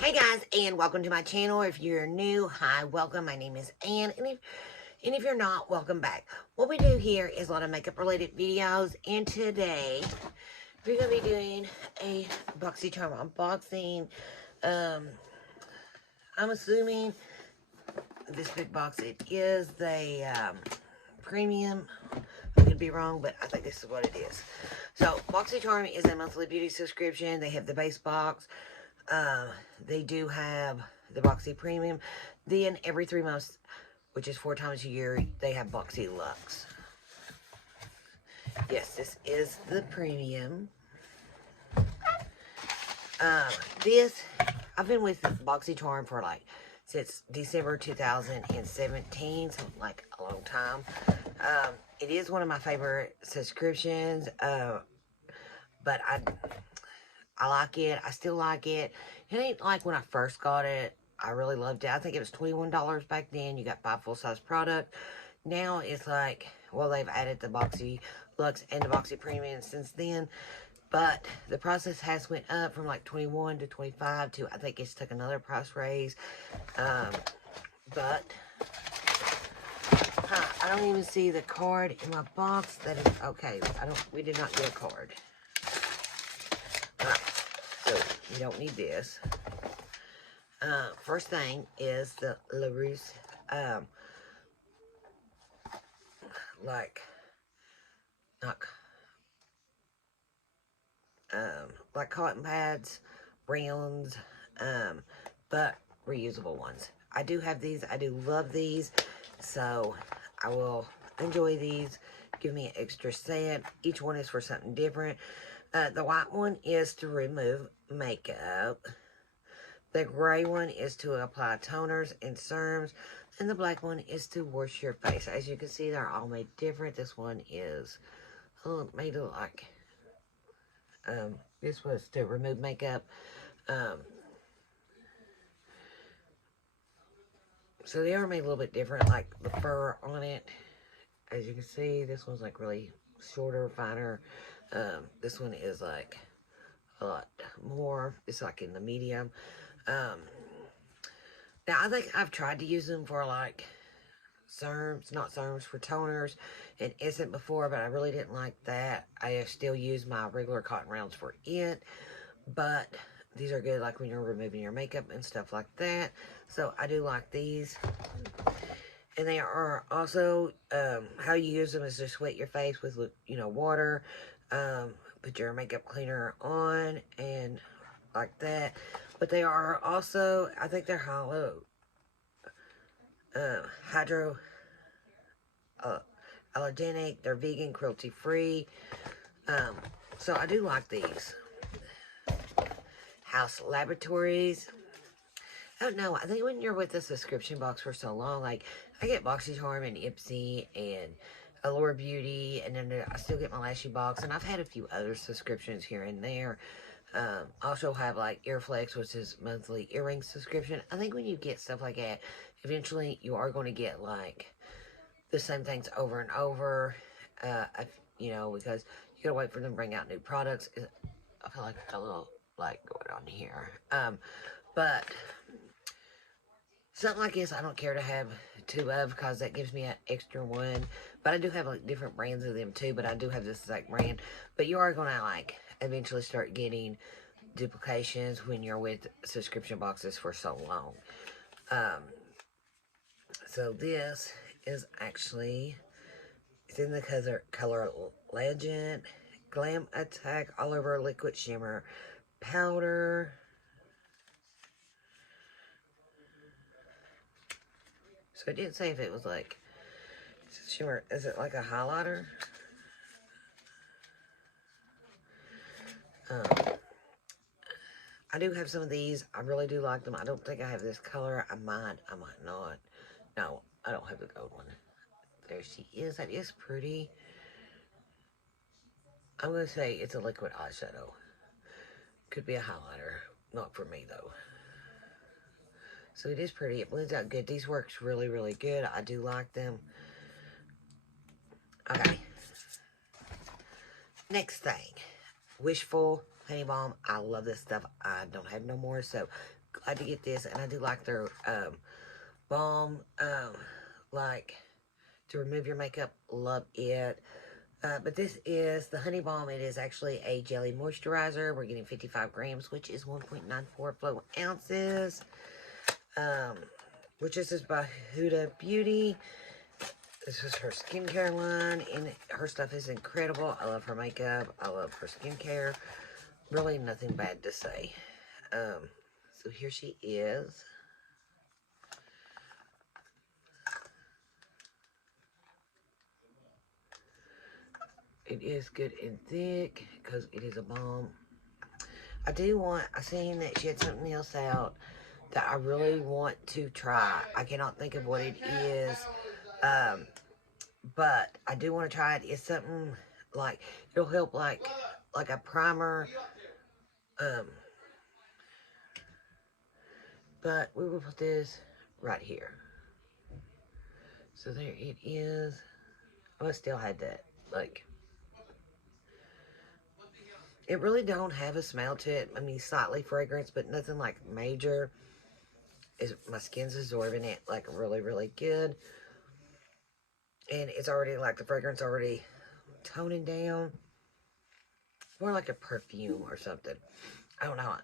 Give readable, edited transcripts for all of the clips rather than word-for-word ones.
Hey guys, and welcome to my channel. If you're new, hi, welcome. My name is Ann, and if you're not, welcome back. What we do here is a lot of makeup related videos, and today we're gonna be doing a Boxycharm unboxing. I'm assuming this big box, it is the premium. I could be wrong, but I think this is what it is. So Boxycharm is a monthly beauty subscription. They have the base box. They do have the Boxy Premium. Then every 3 months, which is 4 times a year, they have Boxy Luxe. Yes, this is the premium. I've been with Boxycharm for since December 2017, so like a long time. It is one of my favorite subscriptions, but I like it. I still like it. It ain't like when I first got it. I really loved it. I think it was $21 back then. You got 5 full-size products. Now it's like, well, they've added the Boxy Luxe and the Boxy Premium since then. But the prices has went up from like 21 to 25 to, I think it's took another price raise. But I don't even see the card in my box. That is okay. We did not get a card. So you don't need this. First thing is the LaRousse, like cotton pads, rounds, but reusable ones. I do have these. I do love these, so I will enjoy these. Give me an extra set. Each one is for something different. The white one is to remove makeup. The gray one is to apply toners and serums. And the black one is to wash your face. As you can see, they're all made different. This one is made to like, this was to remove makeup. So they are made a little bit different, like the fur on it. As you can see, this one's like really shorter, finer. This one is like a lot more. It's like in the medium. Now, I think I've tried to use them for like serums, not serums, for toners and Essence before, but I really didn't like that. I still use my regular cotton rounds for it, but these are good like when you're removing your makeup and stuff like that. So I do like these. And they are also, how you use them is just wet your face with, water, put your makeup cleaner on, and like that. But they are also, I think they're allergenic. They're vegan, cruelty free. So I do like these. House Laboratories. I don't know. I think when you're with the subscription box for so long, like I get Boxycharm and Ipsy and Allure Beauty, and then I still get my Lashy box, and I've had a few other subscriptions here and there. Also have like Earflex, which is monthly earring subscription. I think when you get stuff like that, eventually you are going to get like the same things over and over, because you gotta wait for them to bring out new products. I feel like I got a little like going on here. But something like this, I don't care to have 2 of, because that gives me an extra one. But I do have like different brands of them too, but I do have this exact brand. But you are gonna like eventually start getting duplications when you're with subscription boxes for so long. So this is actually, it's in the color Legend Glam Attack All Over Liquid Shimmer Powder. So it didn't say if it was like shimmer. Is it like a highlighter? I do have some of these. I really do like them. I don't think I have this color. I might not. No, I don't have the gold one. There she is. That is pretty. I'm going to say it's a liquid eyeshadow. Could be a highlighter. Not for me, though. So it is pretty. It blends out good. These works really, really good. I do like them. Okay. Next thing. Wishful Honey Balm. I love this stuff. I don't have no more, so glad to get this, and I do like their balm, like to remove your makeup. Love it. But this is the Honey Balm. It is actually a jelly moisturizer. We're getting 55 grams, which is 1.94 flow ounces. Which is by Huda Beauty. This is her skincare line, and her stuff is incredible. I love her makeup. I love her skincare. Really nothing bad to say. So here she is. It is good and thick because it is a balm. I seen that she had something else out that I really want to try. I cannot think of what it is. But I do want to try it. It's something like, it'll help like a primer. But we will put this right here. So there it is. Oh, I still had that. Like, it really don't have a smell to it. I mean, slightly fragrance, but nothing like major. My skin's absorbing it like really, really good. And it's already like the fragrance already toning down. More like a perfume or something. I don't know.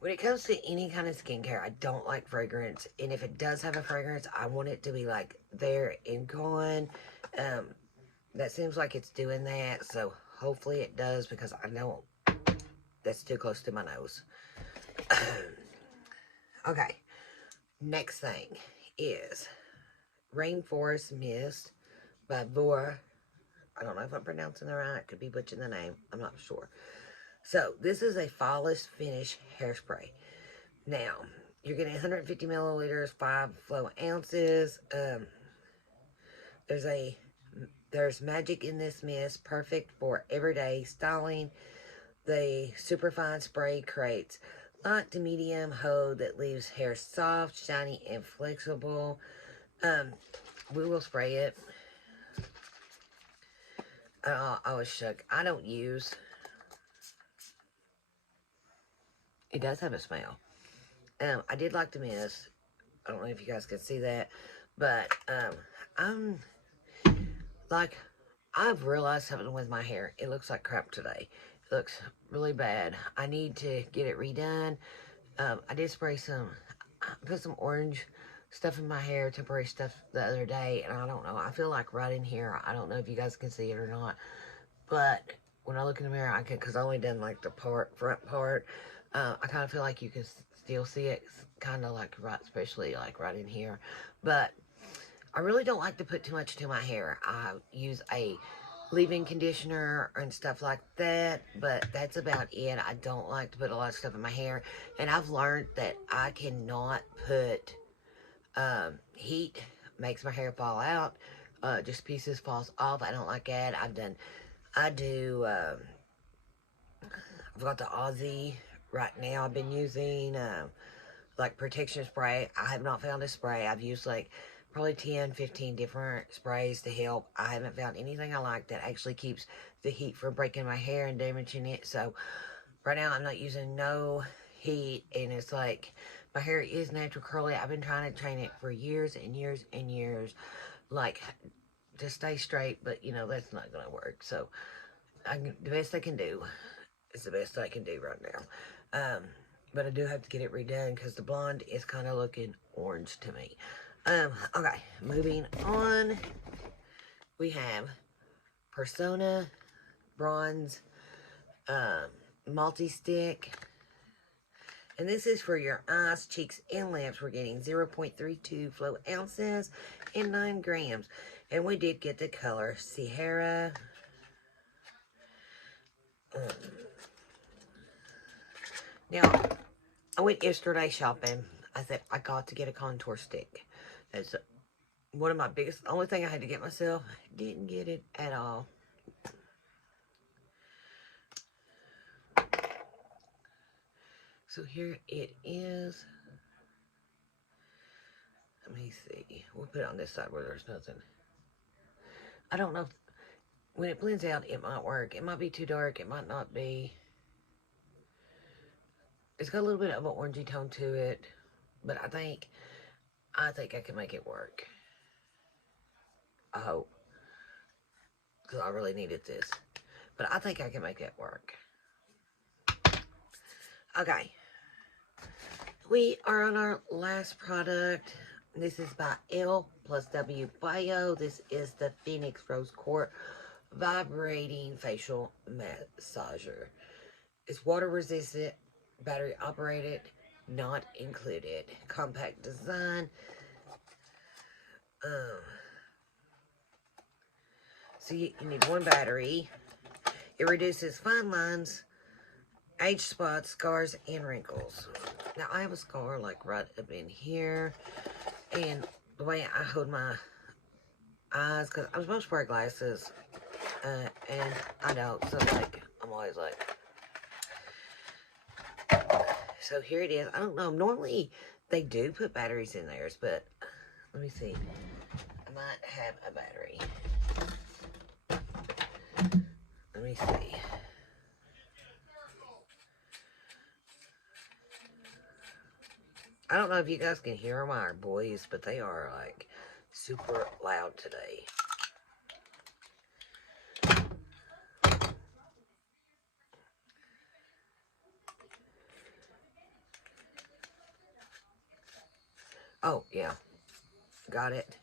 When it comes to any kind of skincare, I don't like fragrance. And if it does have a fragrance, I want it to be like there and gone. That seems like it's doing that. So hopefully it does, because I know that's too close to my nose. Okay. Next thing is Rainforest Mist by Vora. I don't know if I'm pronouncing it right. Could be butchering the name. I'm not sure. So this is a flawless finish hairspray. Now, you're getting 150 milliliters, 5 flow ounces. There's magic in this mist, perfect for everyday styling. The superfine spray creates light to medium hold that leaves hair soft, shiny, and flexible. We will spray it. I was shook. I don't use. It does have a smell. I did like the mist. I don't know if you guys can see that, but I'm like, I've realized something with my hair. It looks like crap today. It looks really bad. I need to get it redone. I did spray put some orange stuff in my hair, temporary stuff the other day, and I don't know. I feel like right in here. I don't know if you guys can see it or not, but when I look in the mirror, I can, because I only done like the front part. I kind of feel like you can still see it, kind of like right, especially like right in here. But I really don't like to put too much to my hair. I use a leave-in conditioner and stuff like that, but that's about it. I don't like to put a lot of stuff in my hair, and I've learned that I cannot put heat. Makes my hair fall out. Just pieces falls off. I don't like that. I've got the Aussie right now. I've been using like protection spray. I have not found a spray. I've used like probably 10, 15 different sprays to help. I haven't found anything I like that actually keeps the heat from breaking my hair and damaging it. So right now I'm not using no heat, and it's like my hair is natural curly. I've been trying to train it for years and years and years, like to stay straight, but you know that's not gonna work. So the best I can do is the best I can do right now. But I do have to get it redone because the blonde is kind of looking orange to me. Okay, moving on. We have Persona Bronze Multi-Stick. And this is for your eyes, cheeks, and lips. We're getting 0.32 flow ounces and 9 grams. And we did get the color Sierra. Now, I went yesterday shopping. I said, I got to get a contour stick. That's one of my biggest, only thing I had to get myself. Didn't get it at all. So here it is. Let me see. We'll put it on this side where there's nothing. I don't know if, when it blends out, it might work. It might be too dark. It might not be. It's got a little bit of an orangey tone to it, but I think I can make it work. I hope, because I really needed this. But I think I can make it work. Okay. We are on our last product. This is by L plus W Bio. This is the Phoenix Rose Quartz Vibrating Facial Massager. It's water resistant, battery operated, not included. Compact design. So you need one battery. It reduces fine lines, age spots, scars, and wrinkles. Now, I have a scar, like, right up in here. And the way I hold my eyes, because I'm supposed to wear glasses. And I don't, so, like, I'm always like... So, here it is. I don't know. Normally, they do put batteries in theirs, but... Let me see. I might have a battery. Let me see. I don't know if you guys can hear my boys, but they are, like, super loud today. Oh, yeah. Got it.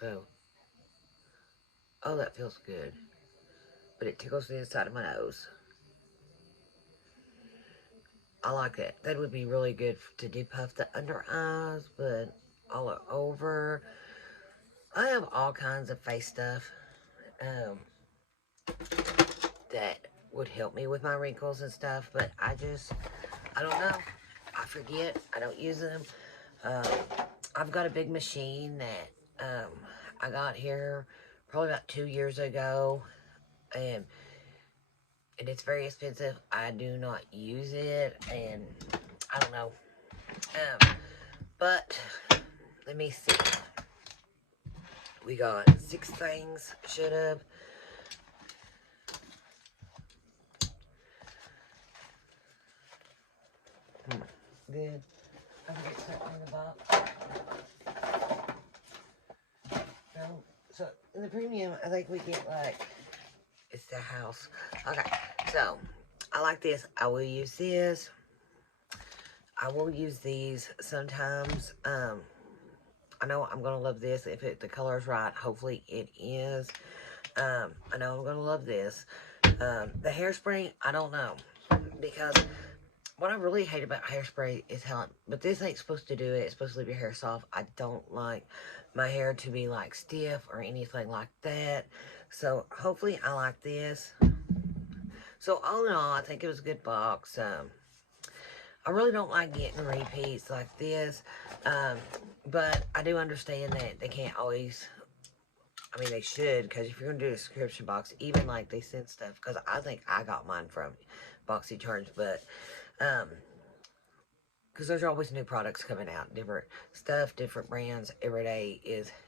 So, oh, that feels good. But it tickles the inside of my nose. I like it. That would be really good to depuff the under eyes, but all over. I have all kinds of face stuff that would help me with my wrinkles and stuff, but I don't know. I forget. I don't use them. I've got a big machine that I got here probably about 2 years ago, and it's very expensive. I do not use it, and I don't know. But let me see. We got 6 things. Should have. Good. I can get something in the box. No. So in the premium, I think we get like, it's the house. Okay. So I like this. I will use this. I will use these sometimes. I know I'm gonna love this if the color is right. Hopefully it is. I know I'm gonna love this. The hairspray, I don't know, because what I really hate about hairspray is how, but this ain't supposed to do it. It's supposed to leave your hair soft. I don't like my hair to be like stiff or anything like that. So hopefully I like this. So all in all, I think it was a good box. I really don't like getting repeats like this. But I do understand that they can't always, I mean, they should, because if you're going to do a subscription box, even like they send stuff, because I think I got mine from Boxycharm, but, because there's always new products coming out, different stuff, different brands, every day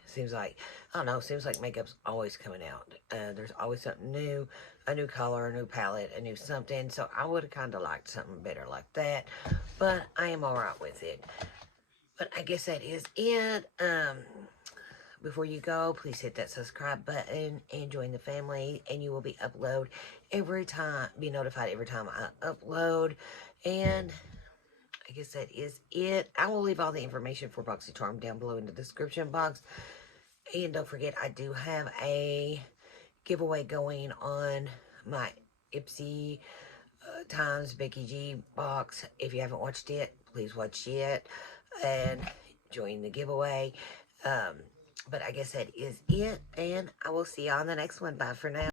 seems like, I don't know, seems like makeup's always coming out. There's always something new, a new color, a new palette, a new something, so I would have kind of liked something better like that, but I am alright with it. But I guess that is it. Before you go, please hit that subscribe button and join the family, and you will be be notified every time I upload. And I guess that is it. I will leave all the information for Boxycharm down below in the description box. And don't forget, I do have a giveaway going on my Ipsy times Becky G box. If you haven't watched it, please watch it and join the giveaway. But I guess that is it, and I will see you on the next one. Bye for now.